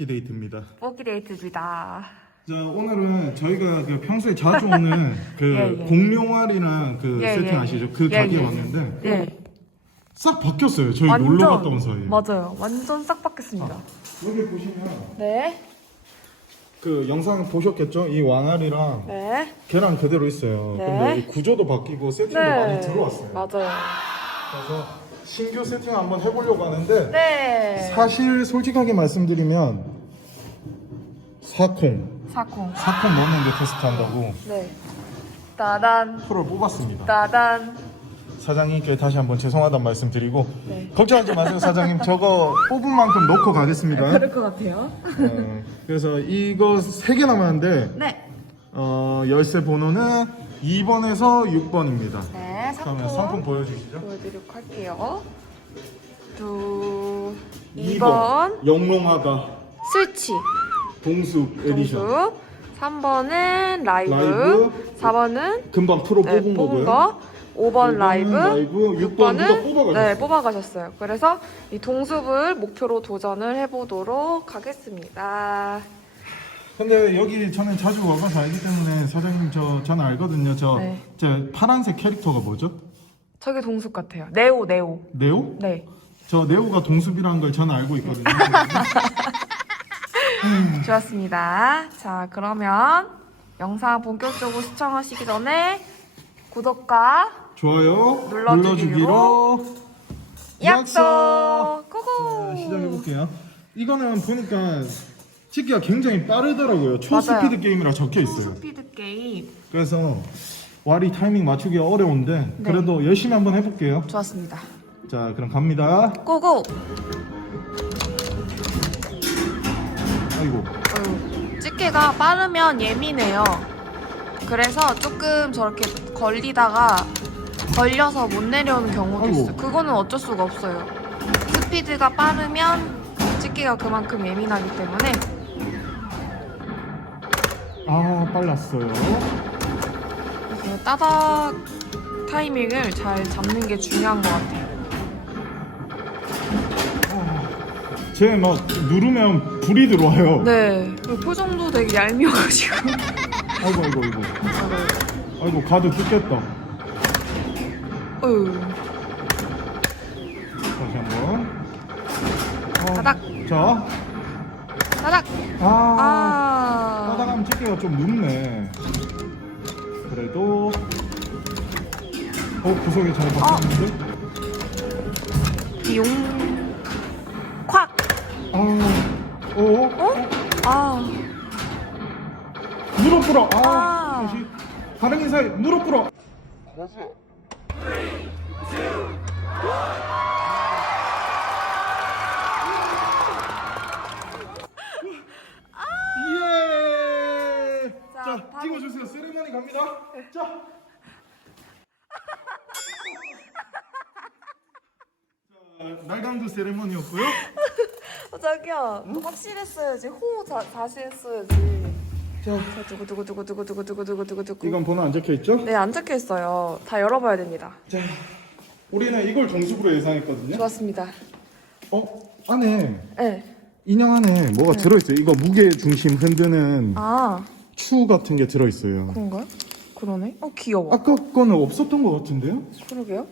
뽑기 데이트입니다. 뽑기 데이트입니다. 자 오늘은 저희가 그 평소에 자주 오는 그 예, 예. 공룡알이랑 그 예, 세팅 예. 아시죠? 그 예, 가게에 예. 왔는데 네. 싹 바뀌었어요. 저희 놀러 갔다 온 사이에. 맞아요. 완전 싹 바뀌었습니다. 여기 보시면 네. 그 영상 보셨겠죠? 이 왕알이랑 네. 걔랑 그대로 있어요. 네. 근데 이 구조도 바뀌고 세팅도 많이 들어왔어요. 맞아요. 그래서 신규 세팅 한번 해보려고 하는데 네. 사실 솔직하게 말씀드리면 사콩 사콩. 사콩 넣는데 테스트한다고 네. 따단. 프로를 뽑았습니다. 따단. 사장님께 다시 한번 죄송하다는 말씀 드리고 네. 걱정하지 마세요 사장님 저거 뽑은 만큼 넣고 가겠습니다. 그럴 것 같아요. 어, 그래서 이거 세 개 남았는데 네. 어, 열쇠 번호는 2번에서 6번입니다. 네. 그러면 상품. 상품 보여주시죠. 보여드리도록 할게요. 두. 2번 2번. 영롱하다 스위치. 동숲 에디션 동수. 3번은 라이브. 라이브. 4번은 금방 프로 네, 뽑은 뽑은 거고요. 거. 5번 5번은 라이브, 라이브, 6번 누가 6번은 뽑아가셨어요. 네, 뽑아가셨어요. 그래서 이 동숲을 목표로 도전을 해보도록 하겠습니다. 근데 여기 저는 자주 와봐서 알기 때문에 사장님 저 저는 알거든요. 저, 네. 저 파란색 캐릭터가 뭐죠? 저게 동숲 같아요. 네오, 네오. 네오? 네. 저 네오가 동숲이라는 걸 저는 알고 있거든요. 좋았습니다. 자, 그러면 영상 본격적으로 시청하시기 전에 구독과 좋아요 눌러주기로 눌러주기로 약속! 자, 고고! 시작해볼게요. 이거는 보니까 찍기가 굉장히 빠르더라고요. 초스피드 맞아요. 게임이라 적혀 있어요. 스피드 게임. 그래서 와리 타이밍 맞추기가 어려운데 네. 그래도 열심히 한번 해볼게요. 좋았습니다. 자 그럼 갑니다. 고고! 집게가 빠르면 예민해요. 그래서 조금 저렇게 걸리다가 걸려서 못 내려오는 경우도 아이고. 있어요. 그거는 어쩔 수가 없어요. 스피드가 빠르면 집게가 그만큼 예민하기 때문에 아 빨랐어요. 그 따닥 타이밍을 잘 잡는 게 중요한 것 같아요. 제막 누르면 불이 들어와요. 네, 그 표정도 되게 얄미워가지고. 아이고 아이고 아이고. 아이고 가드 뜯겼다. 어휴, 다시 한번. 어, 따닥, 자. 따닥. 아. 아, 따닥하면 집게가 좀 눕네. 그래도 어 구석이 잘 바뀌었는데. 비용. 콱. 아. 어? 어? 아. 무릎 꿇어. 아. 아. 다시 다른 인사에 무릎 꿇어. 예. 자, 자, 찍어주세요. 세레머니 갑니다. 자. 자, 날강도 세레머니였고요. 어, 자기야, 확실했어야지. 호 자, 다시 했어야지. 자, 자, 두구 두구 두구 두구 두구 두구 두구 두구 두구. 이건 번호 안 적혀 있죠? 네, 안 적혀 있어요. 다 열어봐야 됩니다. 자, 우리는 이걸 정수부로 예상했거든요. 좋았습니다. 어, 안에 네. 인형 안에 뭐가 들어있어요. 이거 무게 중심 흔드는 아, 추 같은 게 들어있어요. 그런가요? 그러네. 어, 귀여워. 아까 거는 없었던 것 같은데요? 그러게요.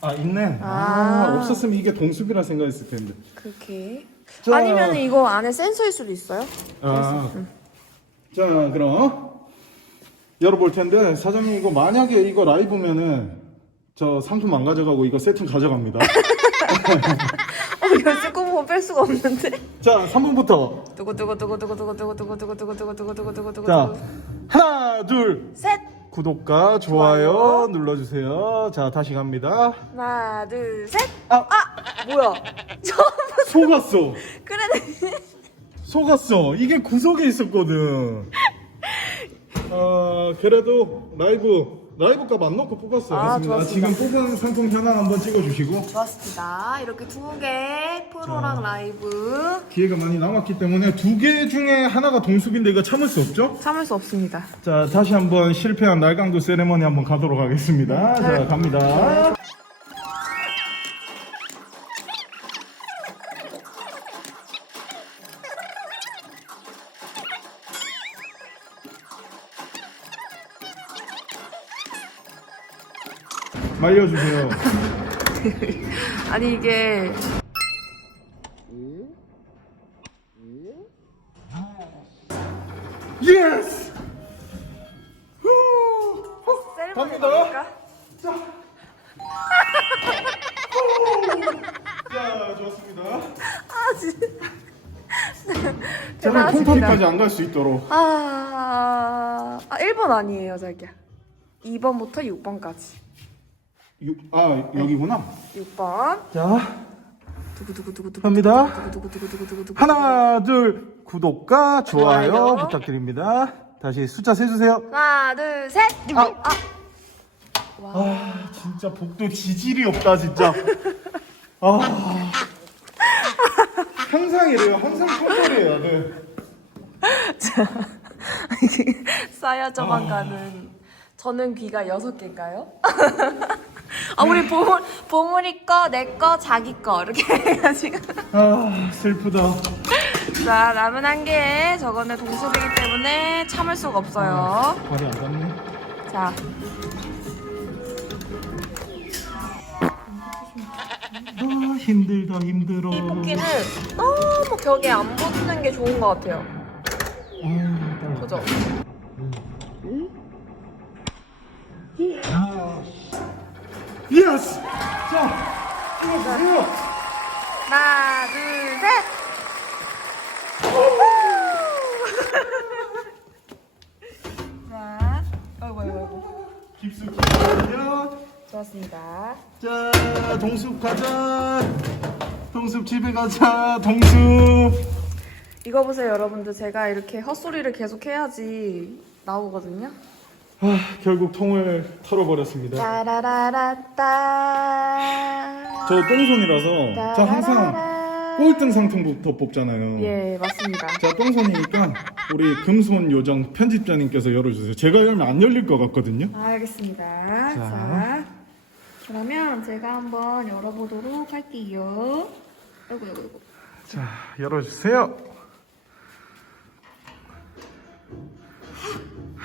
아 있네. 아, 아. 없었으면 이게 동숲이라 생각했을 텐데. 그렇게. 자. 아니면 이거 안에 센서일 수도 있어요. 아, 자 그럼 열어볼 텐데 사장님 이거 만약에 이거 라이브면은 저 상품 안 가져가고 이거 세팅 가져갑니다. 어, 열쇠 꼽으면 뺄 수가 없는데. 자 3분부터 두구 두구 두구 두구 두구 두구 두구 두구 두구 두구 두구 두구 두구 두구. 자 하나 둘 셋. 구독과 좋아요. 눌러주세요. 자 다시 갑니다. 하나, 둘, 셋. 아. 아, 뭐야? 처음 속았어. 그래. 속았어. 이게 구석에 있었거든. 아 그래도 라이브 라이브 값 안 넣고 뽑았어요. 아. 좋았습니다. 지금 뽑은 상품 현황 한번 찍어주시고 좋았습니다. 이렇게 두 개 프로랑 라이브 기회가 많이 남았기 때문에 두 개 중에 하나가 동숲인데 이거 참을 수 없죠? 참을 수 없습니다. 자 다시 한번 실패한 날강도 세레머니 한번 가도록 하겠습니다. 자 네. 갑니다. 말려주세요. 아니 이게 예스! 후! 셀프로 갑니다. 가볼까? 자, 좋습니다. 아 진짜 제발 콩터리까지 안 갈 수 있도록. 아, 아 1번 아니에요 자기야 2번부터 6번까지 육, 아, 여기구나. 6번 자, 두구두구두구두구 갑니다. 두구두구두구두구두구 하나, 둘, 구독과 좋아요, 좋아요. 부탁드립니다. 다시 숫자 세주세요. 하나 둘 셋 아. 아. 아, 진짜 복도 지질이 없다, 진짜. 아. 항상 이래요. 항상 콩터리해야 돼. 쌓여져만 가는 저는 귀가 6개인가요? 아 우리 보물, 보물이 거, 내 거, 자기 거 이렇게 해가지고 아, 슬프다. 자 남은 한개 저거는 동숲이기 때문에 참을 수가 없어요 발이 안 닿네. 자 아, 힘들다, 힘들어. 이 뽑기는 너무 벽에 안 붙는 게 좋은 것 같아요 아, 빨리. 그죠? 예스! 자, 찍어주세요. 하나 둘셋 자 아이고 아이고 아이고 깊숙이 들어가요. 좋았습니다 자, 동숲 가자. 동숲 집에 가자. 동숲. 이거 보세요 여러분들 제가 이렇게 헛소리를 계속 해야지 나오거든요 아, 결국 통을 털어버렸습니다. 따라라라따 저 똥손이라서 저 항상 꼴등 상품부터 뽑잖아요. 예 맞습니다 자, 똥손이니까 우리 금손 요정 편집자님께서 열어주세요. 제가 열면 안 열릴 것 같거든요. 알겠습니다 자. 자. 그러면 제가 한번 열어보도록 할게요 아이고 아이고 아이고 자, 열어주세요.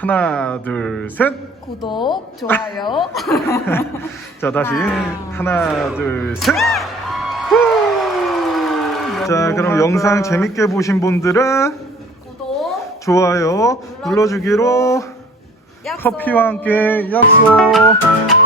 하나, 둘, 셋. 구독 좋아요 자, 다시 하나, 둘, 셋. 후! 자, 그럼 영상 재밌게 보신 분들은 구독 좋아요 눌러주기로 약속 커피와 함께 약속.